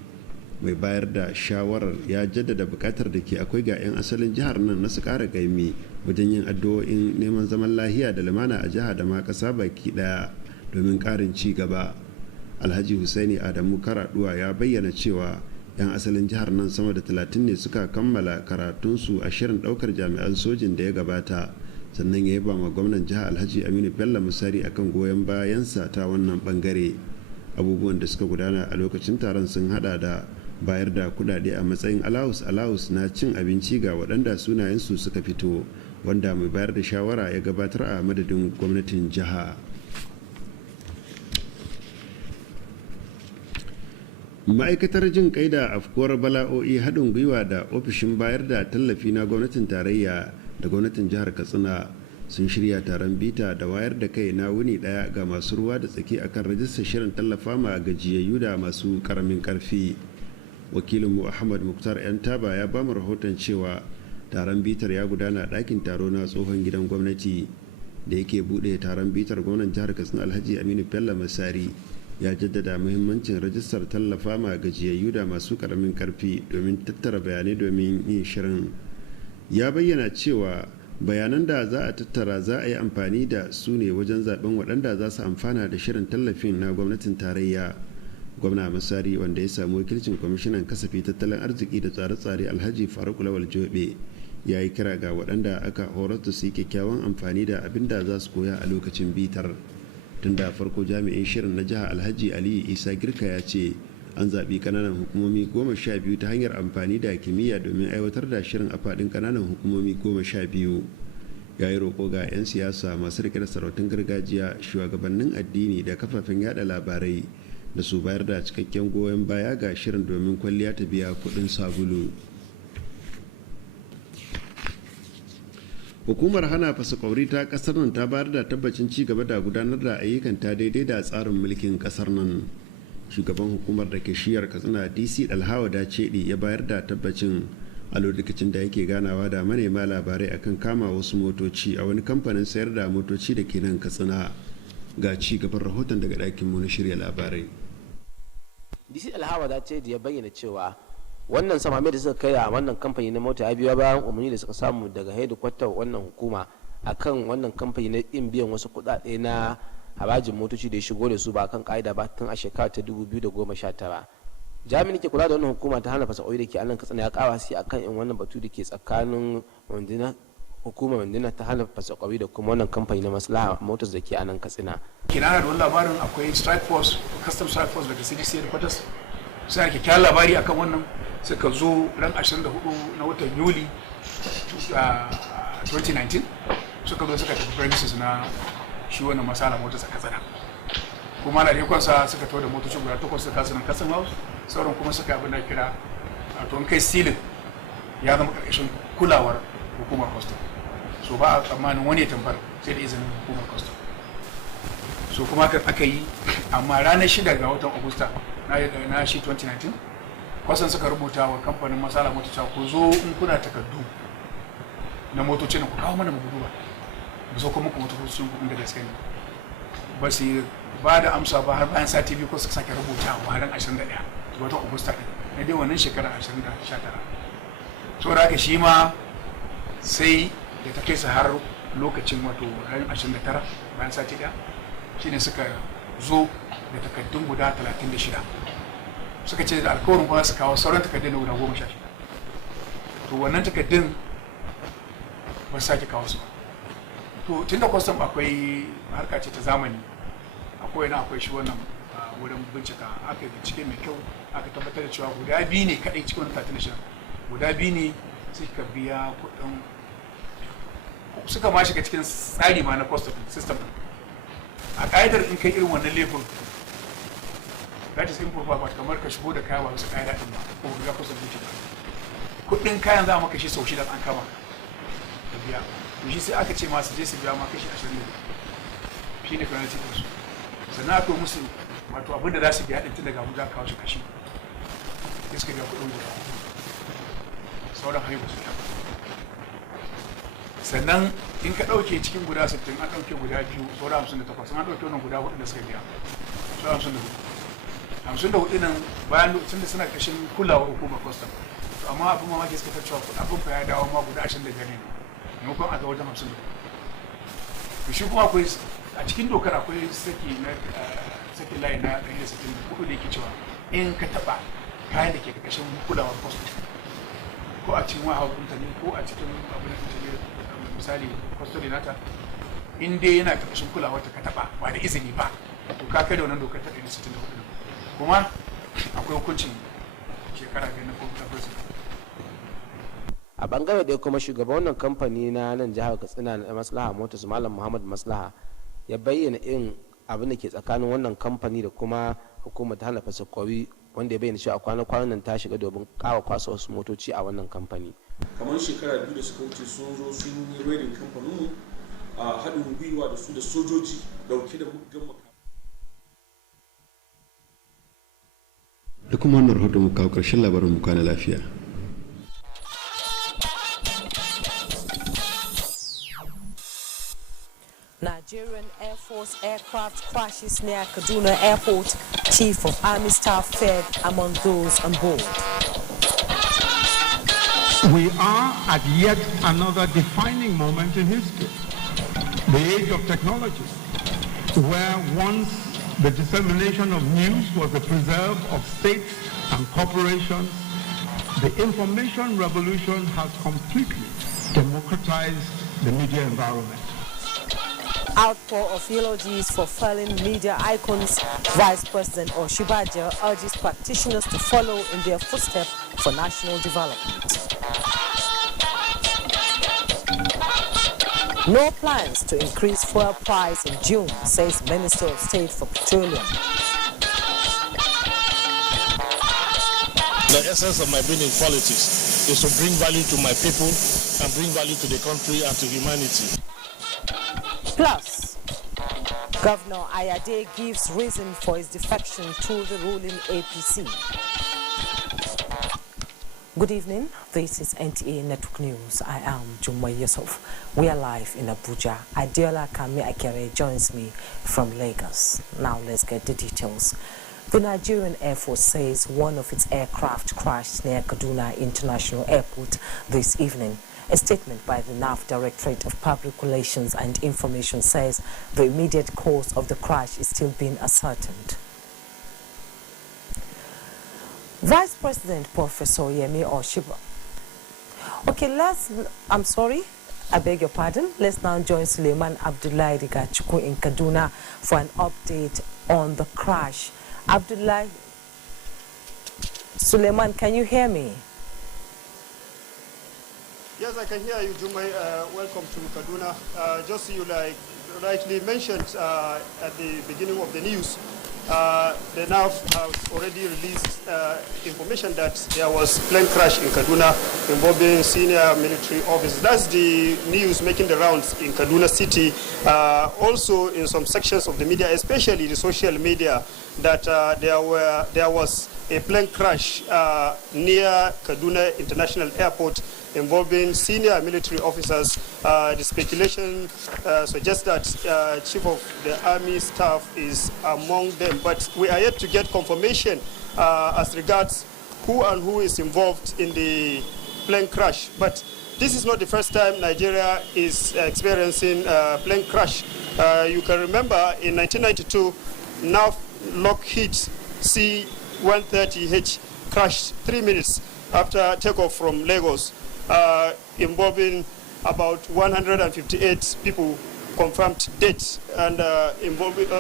Mai bayar da shawarar ya jaddada buƙatar da ke akwai ga 'yan asalin jihar nan na su ƙara ƙaimi wajen yin addu'o'in neman zaman lafiya da lumana a jiha da ma ƙasa baki ɗaya domin ƙarin ci gaba. Alhaji Hussaini Adamu Karaduwa ya bayyana cewa 'yan asalin jihar nan sama da 30 ne suka kammala karatunsu a shirin ɗaukar jami'an sojin da ya gabata, sannan ya yaba ma gwamnan jiha Alhaji Aminu Bello Musari akan goyon bayansa ta wannan bangare. Abubuwan da suka gudana a lokacin taron sun hada da bayar da kudade a matsayin alawus na cin abinci ga waɗanda sunayensu suka fito, wanda mai bayar da shawara ya gabatar a madadin gwamnatin jiha. Ma'aikatar jin kai da afkuwar bala'o'i haɗin gwiwa da ofishin bayar da tallafi na gwamnatin tarayya da gwamnatin jihar Katsina sun shirya taron bita da wayar da kai na wuni ɗaya ga masu ruwa da tsaki akan rajistar shirin tallafa ma gajiyayyu da masu ƙaramin ƙarfi. Wakilinmu Ahmad Muktar 'yan taba ya bamu rahoton cewa taron bitar ya gudana a ɗakin taro na tsohon gidan gwamnati. Da yake buɗe taron bitar, gwamnan jihar Katsina Alhaji Aminu Bello Masari ya jaddada muhimmancin rajistar tallafa ma gajiyayyu da masu ƙaramin ƙarfi domin tattara bayanai domin yin shirin. Ya bayyana cewa bayanan da za a tattara za a yi amfani da su ne wajen zaben waɗanda za su amfana da shirin tallafin na gwamnatin tarayya. Gwamna Masari, wanda ya samu wakilcin kwamishinan kasafi tattalin arziki da tsare-tsare Alhaji Faruk Lawal Jobe, ya yi kira ga waɗanda aka horar da su yi kyakkyawan amfani da abin da za su koya a lokacin bitar. Tun da farko jami'in shirin na jiha Alhaji Aliyu Isa Girka ya ce an zaɓi ƙananan hukumomi 12 ta hanyar amfani da kimiyya domin aiwatar da shirin a faɗin ƙananan hukumomi 12. ya yi roƙo ga 'yan siyasa masu rike da sarautun gargajiya, shugabannin addini da kafafen yada labarai da su bayar da cikakken goyon baya ga shirin domin kwalliya ta biya kuɗin sabulu. Hukumar hana fasakwauri ta kasar nan ta bayar da tabbacin ci gaba da gudanar da ayyukanta daidai da tsarin mulkin kasar nan. Shugaban hukumar da ke shiyar Katsina DC Dalhawa da Cedi ya bayar da tabbacin a lokacin da yake ganawa da manema labarai akan kama wasu motoci a wani kamfanin sayar da motoci da ke nan Katsina. Ga ci gaban rahoton daga ɗakin mu na shirya labarai. DC Dalhawa da Cedi ya bayyana cewa wannan samame da suka kai a wannan kamfani na mota ya biyo bayan umarni da suka samu daga hedikwatar wannan hukuma akan wannan kamfani na yin biyan wasu kuɗaɗe na harajin motoci da ya shigo da su ba kan ka'ida ba tun a shekara ta 2019. Jami'in ke kula da wannan hukuma ta hana fasakwauri da ke anan Katsina ya kawa sai akan in wannan batu da ke tsakanin hukumar mandina ta hana fasakwauri da kuma wannan kamfani na maslaha motors da ke anan Katsina. Kinana da wani labarin akwai strike force, custom strike force daga CDC headquarters suna kyakkyawan labari akan wannan, suka zo ran 24 na watan Yuli 2019 suka zo suka tafi premises na shi wannan masala motors a Katsina, kuma na rikonsa suka tawo da motocin guda 8 suka kasu nan custom house, sauran kuma suka abin da kira to in kai silin ya zama karkashin kulawar hukumar custom, so ba a tsammanin wani ya tambar sai da izinin hukumar custom. So kuma aka yi, amma ranar 6 ga watan Agusta na shi 2019 kwasan suka rubuta wa kamfanin masala mota ku zo in kuna takardu na motocin ku kawo mana mu duba, mu zo kuma ku motocin ku inda gaske ne. Ba su ba da amsa ba har bayan sati biyu ko suka sake rubuta wa ran 21 ga watan Agusta na dai wannan shekara 2019. So da haka shi ma sai da ta kai su har lokacin wato ran 29 bayan sati ɗaya shine suka zo da takardun guda 36 suka ce da alkawarin ba su kawo sauran takardun guda 16. To wannan takardun ba su sake kawo su ba. To tun da kwastam akwai harka ce ta zamani, akwai shi wannan wurin bincika, aka yi bincike mai kyau, aka tabbatar da cewa guda biyu ne kaɗai cikin wani 36 guda biyu ne suka biya kuɗin, suka ma shiga cikin tsari ma na kwastam system. A ƙa'idar in kai irin wannan laifin, that is improper, but kamar ka shigo da kaya ba su ƙa'ida ɗin ba ko ga kusa duty ba, kuɗin kayan za a maka shi sau 6 an kama ka biya, to shi sai aka ce masu je su biya ma kashi 20 shi ne penalty ɗin su, sannan aka musu wato abin da za su biya ɗin tun daga Abuja kawo shi kashi sai suka biya kuɗin guda sauran haihu su biya. Sannan in ka ɗauke cikin guda 60 an ɗauke guda 2 sauran 58, an ɗauke wannan guda 4 da suka biya sauran 54 nan bayan lokacin da suna ƙarshen kulawar hukumar custom. To amma abin mamaki suka cewa abin fa ya dawo ma guda 25 ne maimakon a ga wajen 54. To shi kuma akwai a cikin dokar akwai saki layi na 164 da yake cewa in ka taɓa kayan da ke ƙarƙashin kulawar custom ko a cikin wahalar ne ko a cikin abin da ta misali custody nata, in dai yana karkashin kulawar ta ka taba ba da izini ba, to ka kai da wannan dokar ta 164 kuma akwai hukuncin shekara 5 na kotu. A bangare ɗaya kuma shugaban wannan kamfani na nan jihar Katsina na Maslaha Motors Malam Muhammad Maslaha ya bayyana irin abin da ke tsakanin wannan kamfani da kuma hukumar ta hana fasakwauri, wanda ya bayyana cewa kwanan nan ta shiga domin kawo kwasa wasu motoci a wannan kamfani. Kamar shekara 2 da suka wuce sun zo sun yi raidin kamfaninmu a haɗin gwiwa da su da sojoji dauke da muggan makamai. Da kuma wannan rahoton mu kawo ƙarshen labarin mu kwana lafiya. Nigerian Air Force aircraft crashes near Kaduna Airport. Chief of Army Staff fed among those on board. We are at yet another defining moment in history, the age of technology, where once the dissemination of news was the preserve of states and corporations, the information revolution has completely democratized the media environment. Outpour of eulogies for fallen media icons, Vice President Oshibaja urges practitioners to follow in their footsteps for national development. No plans to increase fuel price in June, says Minister of State for Petroleum. The essence of my being in politics is to bring value to my people and bring value to the country and to humanity. Plus, Governor Ayade gives reason for his defection to the ruling APC. Good evening, this is NTA Network News. I am Jumwa Yusuf. We are live in Abuja. Adiola Kami Akere joins me from Lagos. Now let's get the details. The Nigerian Air Force says one of its aircraft crashed near Kaduna International Airport this evening. A statement by the NAF Directorate of Public Relations and Information says the immediate cause of the crash is still being ascertained. Vice President Professor Yemi Oshiba. Okay, I beg your pardon. Let's now join Suleiman Abdullahi Rigachuku in Kaduna for an update on the crash. Abdullahi, Suleiman, can you hear me? Yes, I can hear you, Jumai. Welcome to Kaduna. Just you rightly mentioned at the beginning of the news, the NAF has already released information that there was plane crash in Kaduna involving senior military officers. That's the news making the rounds in Kaduna City. Also in some sections of the media, especially the social media, that there was a plane crash near Kaduna International Airport involving senior military officers. The speculation suggests that Chief of the Army Staff is among them, but we are yet to get confirmation as regards who is involved in the plane crash. But this is not the first time Nigeria is experiencing plane crash. You can remember in 1992, NAF Lockheed C-130H crashed 3 minutes after takeoff from Lagos, involving about 158 people confirmed deaths, and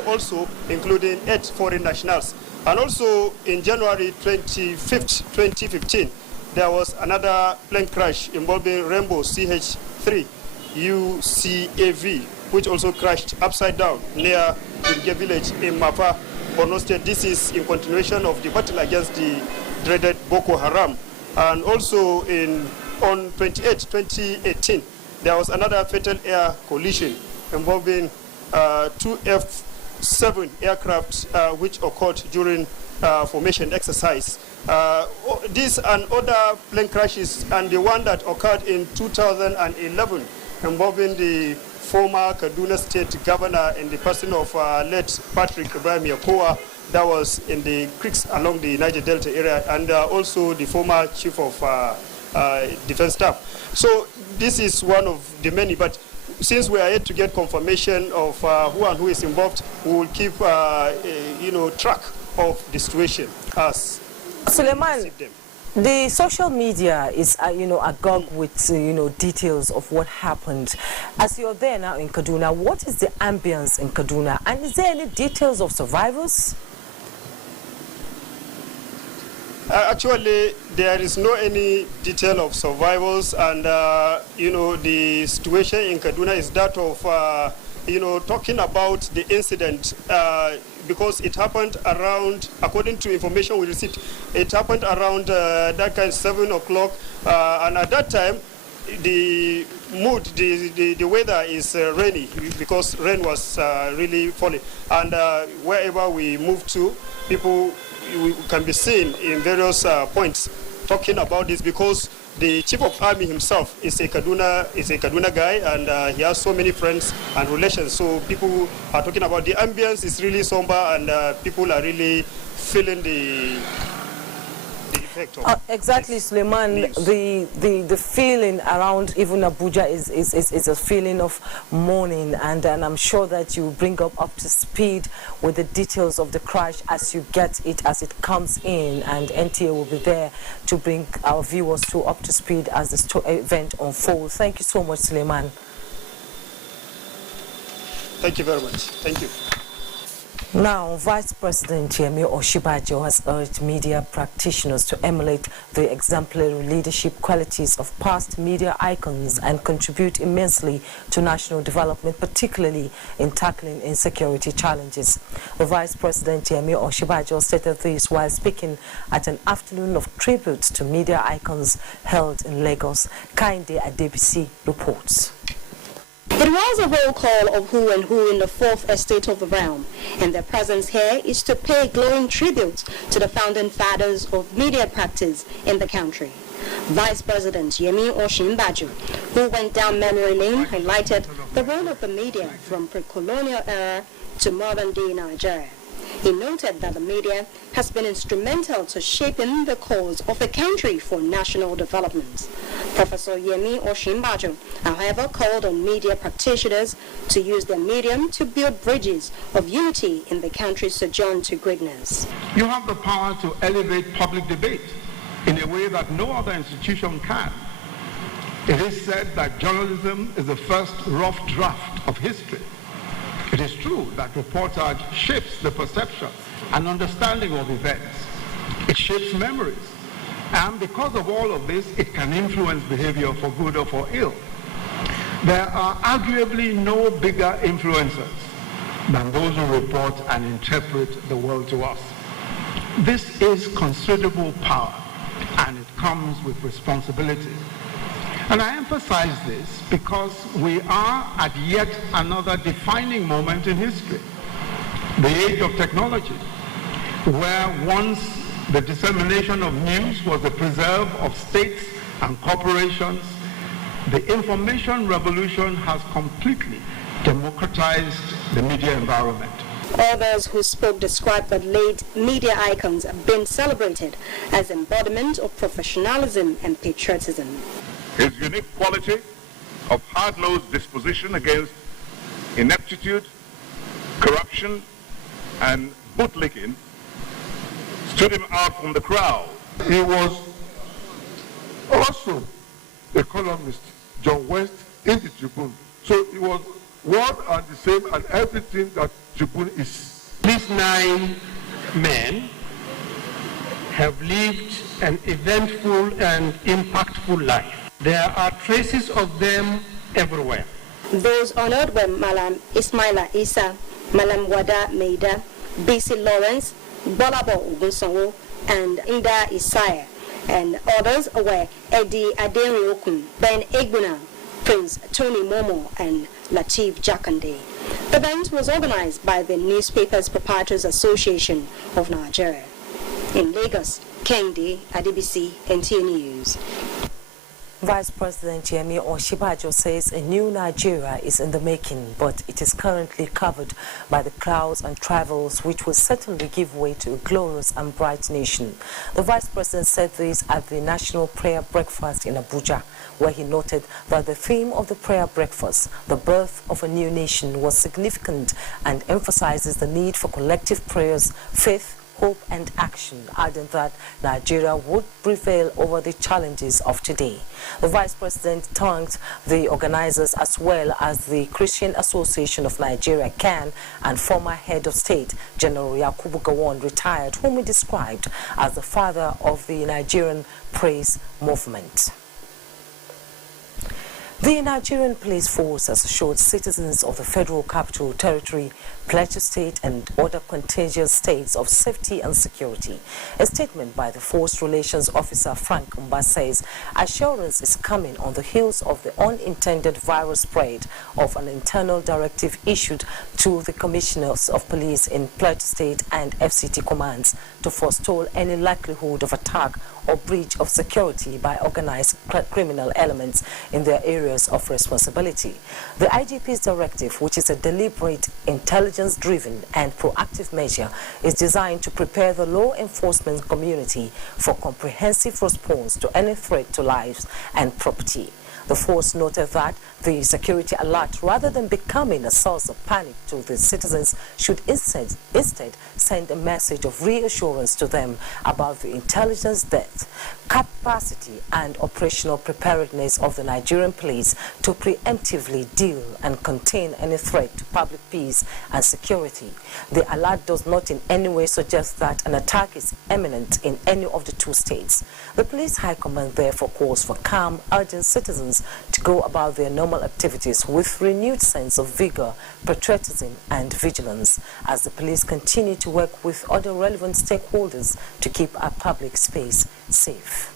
also including 8 foreign nationals. And also in January 25th, 2015, there was another plane crash involving Rainbow CH-3 UCAV, which also crashed upside down near the village in Mafa, Borno State. This is in continuation of the battle against the dreaded Boko Haram. And also on 28, 2018, there was another fatal air collision involving 2 F-7 aircraft which occurred during formation exercise. This and other plane crashes, and the one that occurred in 2011 involving the former Kaduna State Governor in the person of late Patrick Ibrahim Yakowa, that was in the creeks along the Niger Delta area, and also the former Chief of Defense Staff. So this is one of the many, but since we are yet to get confirmation of who is involved, we will keep track of the situation as Suleiman, the social media is agog with details of what happened. As you're there now in Kaduna, what is the ambience in Kaduna, and is there any details of survivors? Actually, there is no any detail of survivors, and the situation in Kaduna is that of talking about the incident because it happened around, according to information we received, it happened around that kind of 7 o'clock, and at that time the mood, the weather is rainy because rain was really falling, and wherever we move to, people can be seen in various points talking about this, because the Chief of Army himself is a Kaduna guy, and he has so many friends and relations. So people are talking about the ambience is really somber, and people are really feeling the effect of exactly, Suleiman. The feeling around even Abuja is a feeling of mourning, and I'm sure that you bring up to speed with the details of the crash as you get it, as it comes in, and NTA will be there to bring our viewers up to speed as the event unfolds. Thank you so much, Suleiman. Thank you very much. Thank you. Now, Vice President Yemi Osinbajo has urged media practitioners to emulate the exemplary leadership qualities of past media icons and contribute immensely to national development, particularly in tackling insecurity challenges. The Vice President Yemi Osinbajo stated this while speaking at an afternoon of tribute to media icons held in Lagos. Kainde Adebisi reports. It was a roll call of who and who in the fourth estate of the realm, and their presence here is to pay glowing tribute to the founding fathers of media practice in the country. Vice President Yemi Osinbajo, who went down memory lane, highlighted the role of the media from pre-colonial era to modern-day Nigeria. He noted that the media has been instrumental to shaping the cause of the country for national development. Professor Yemi Osinbajo, however, called on media practitioners to use their medium to build bridges of unity in the country's sojourn to greatness. You have the power to elevate public debate in a way that no other institution can. It is said that journalism is the first rough draft of history. It is true that reportage shapes the perception and understanding of events. It shapes memories. And because of all of this, it can influence behavior for good or for ill. There are arguably no bigger influencers than those who report and interpret the world to us. This is considerable power, and it comes with responsibility. And I emphasize this because we are at yet another defining moment in history, the age of technology, where once the dissemination of news was the preserve of states and corporations, the information revolution has completely democratized the media environment. Others who spoke described the late media icons being celebrated as embodiment of professionalism and patriotism. His unique quality of hard-nosed disposition against ineptitude, corruption, and bootlicking stood him out from the crowd. He was also a columnist, John West, in the Tribune. So he was one and the same and everything that Tribune is. These 9 men have lived an eventful and impactful life. There are traces of them everywhere. Those honored were Malam Ismaila Isa, Malam Wada Meida, B.C. Lawrence, Bolabo Ogunsonwo, and Inda Isaiah. And others were Eddie Adenriokun, Ben Egbuna, Prince Tony Momo, and Lateef Jakande. The event was organized by the Newspapers Proprietors Association of Nigeria. In Lagos, Kainde Adebisi, NTA News. Vice President Yemi Osinbajo says a new Nigeria is in the making, but it is currently covered by the clouds and travels which will certainly give way to a glorious and bright nation. The Vice President said this at the National Prayer Breakfast in Abuja, where he noted that the theme of the prayer breakfast, the birth of a new nation, was significant and emphasizes the need for collective prayers, faith, hope and action, adding that Nigeria would prevail over the challenges of today. The Vice President thanked the organizers as well as the Christian Association of Nigeria, CAN, and former head of state, General Yakubu Gowon, retired, whom he described as the father of the Nigerian praise movement. The Nigerian police force has assured citizens of the Federal Capital Territory, Plateau State and other contiguous states of safety and security. A statement by the Force Relations Officer Frank Mba says assurance is coming on the heels of the unintended viral spread of an internal directive issued to the commissioners of police in Plateau State and FCT commands to forestall any likelihood of attack or breach of security by organized criminal elements in their areas of responsibility. The IGP's directive, which is a deliberate, intelligence-driven and proactive measure, is designed to prepare the law enforcement community for comprehensive response to any threat to lives and property. The force noted that the security alert, rather than becoming a source of panic to the citizens, should instead send a message of reassurance to them about the intelligence depth, capacity and operational preparedness of the Nigerian police to preemptively deal and contain any threat to public peace and security. The alert does not in any way suggest that an attack is imminent in any of the two states. The police high command therefore calls for calm, urging citizens to go about their normal activities with renewed sense of vigor, patriotism and vigilance as the police continue to work with other relevant stakeholders to keep our public space safe.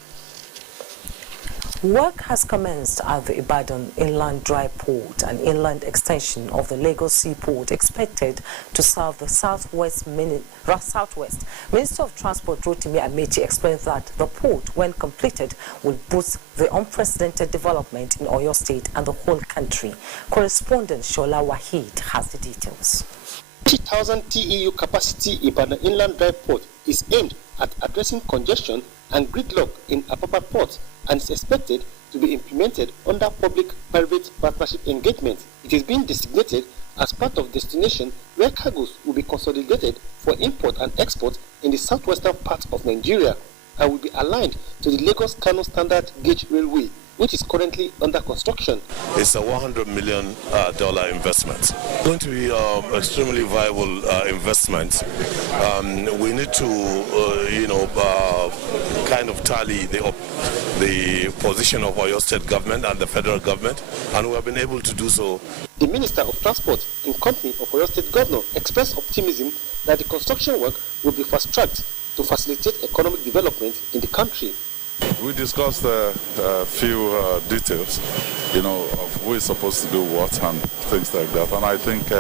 Work has commenced at the Ibadan Inland Dry Port, an inland extension of the Lagos Seaport expected to serve the southwest. Minister of Transport Rotimi Amechi explained that the port, when completed, will boost the unprecedented development in Oyo State and the whole country. Correspondent Shola Wahid has the details. 30,000 TEU capacity Ibadan Inland Dry Port is aimed at addressing congestion and gridlock in Apapa Port and is expected to be implemented under public-private partnership engagement. It is being designated as part of destination where cargoes will be consolidated for import and export in the southwestern part of Nigeria and will be aligned to the Lagos-Kano Standard Gauge Railway, which is currently under construction. It's a $100 million investment. Going to be extremely viable investment. We need to, kind of tally the position of Oyo State government and the federal government, and we have been able to do so. The Minister of Transport, in company of Oyo State Governor, expressed optimism that the construction work will be fast-tracked to facilitate economic development in the country. We discussed a few details, of who is supposed to do what and things like that. And I think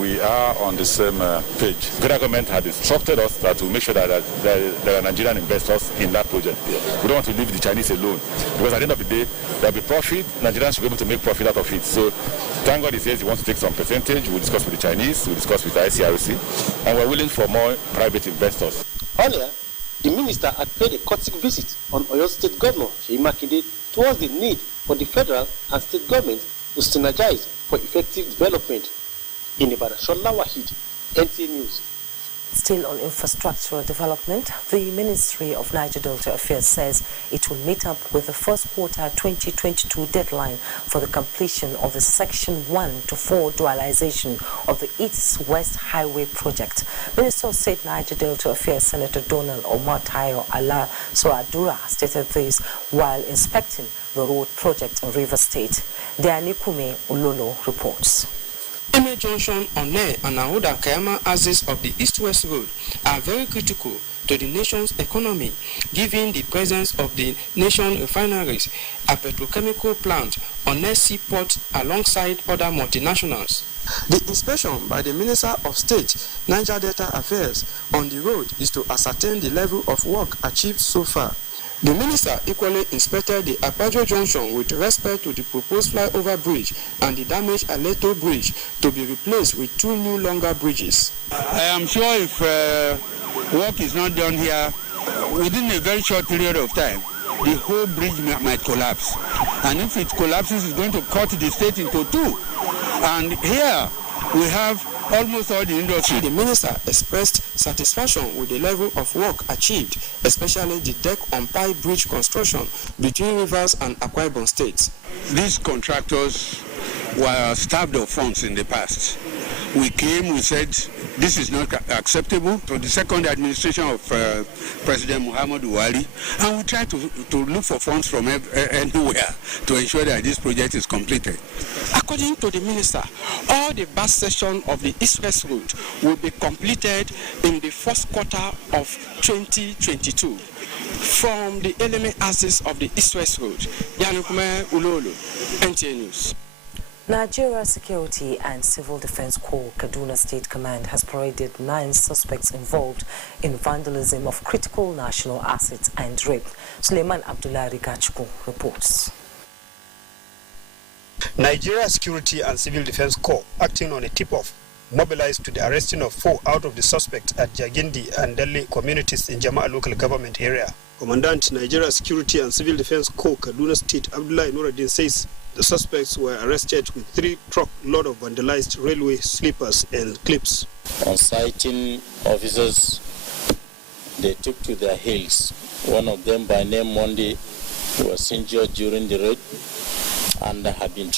we are on the same page. The federal government had instructed us that to make sure that there are Nigerian investors in that project. We don't want to leave the Chinese alone, because at the end of the day, there will be profit. Nigerians should be able to make profit out of it. So thank God he says he wants to take some percentage. We'll discuss with the Chinese, we'll discuss with the ICRC, and we're willing for more private investors. Earlier, the minister had paid a courtesy visit on Oyo State Governor Seyi Makinde towards the need for the federal and state government to synergize for effective development. In Ibadan, Shola Wahid, NTA News. Still on infrastructural development, the Ministry of Niger Delta Affairs says it will meet up with the first quarter 2022 deadline for the completion of the Section 1 to 4 dualization of the East-West Highway project. Minister of State Niger Delta Affairs Senator Donald Omar Tayo Ala Soadura stated this while inspecting the road project in River State. Dianikume Ulolo reports. Eme Junction, One, and Aoda Kayama axis of the East-West Road are very critical to the nation's economy, given the presence of the nation refineries, a petrochemical plant, One seaport alongside other multinationals. The inspection by the Minister of State, Niger Delta Affairs, on the road is to ascertain the level of work achieved so far. The minister equally inspected the Apajo Junction with respect to the proposed flyover bridge and the damaged Aleto Bridge to be replaced with 2 new longer bridges. I am sure if work is not done here within a very short period of time, the whole bridge might collapse. And if it collapses, it's going to cut the state into 2. And here we have almost all the industry. The minister expressed satisfaction with the level of work achieved, especially the deck on pipe bridge construction between Rivers and Akwa Ibom states. These contractors were starved of funds in the past. We came, we said, this is not acceptable to the second administration of President Muhammadu Buhari, and we tried to look for funds from anywhere to ensure that this project is completed. According to the minister, all the bus section of the East-West Road will be completed in the first quarter of 2022 from the Eleme axis of the East-West Road. Yanukume Ulolo, NTA News. Nigeria Security and Civil Defense Corps Kaduna State Command has paraded 9 suspects involved in vandalism of critical national assets and rape. Suleiman Abdullah Rigachku reports. Nigeria Security and Civil Defense Corps, acting on a tip-off mobilized to the arresting of 4 out of the suspects at Jagindi and Delhi communities in Jama'a local government area. Commandant Nigeria Security and Civil Defense Corps Kaduna State Abdullahi Nuruddin says the suspects were arrested with 3 truck load of vandalized railway sleepers and clips. On sighting officers, they took to their heels. One of them by name Monday was injured during the raid and had been